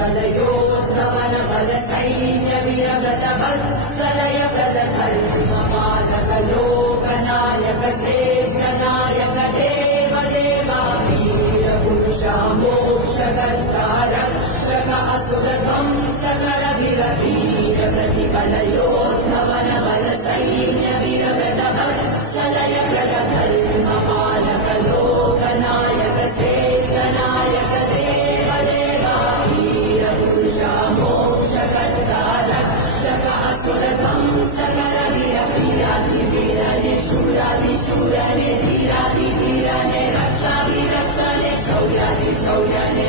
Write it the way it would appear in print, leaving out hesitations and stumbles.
बलयोद्धवन बल सैन्य वीरव्रत वत्सलय प्रदधर्मपालक लोकनायक श्रेष्ठ नायक देव देवा वीर पुरुष मोक्षकर्ता रक्षक असुर ध्वंसकर वीर वीर प्रतिबलयोद्धवन बल सैन्य वीरव्रत वत्सलय प्रदधर्मपालक लोकनायक श्रेष्ठ नायक देव देवा वीर पुरुष मोक्षकर्ता रक्षक असुर ध्वंसकर वीर वीराधिवीर निशूराधिशूर ने धीराधिधीर ने रक्षाधिरक्षणे शौर्याधिशौर्य ने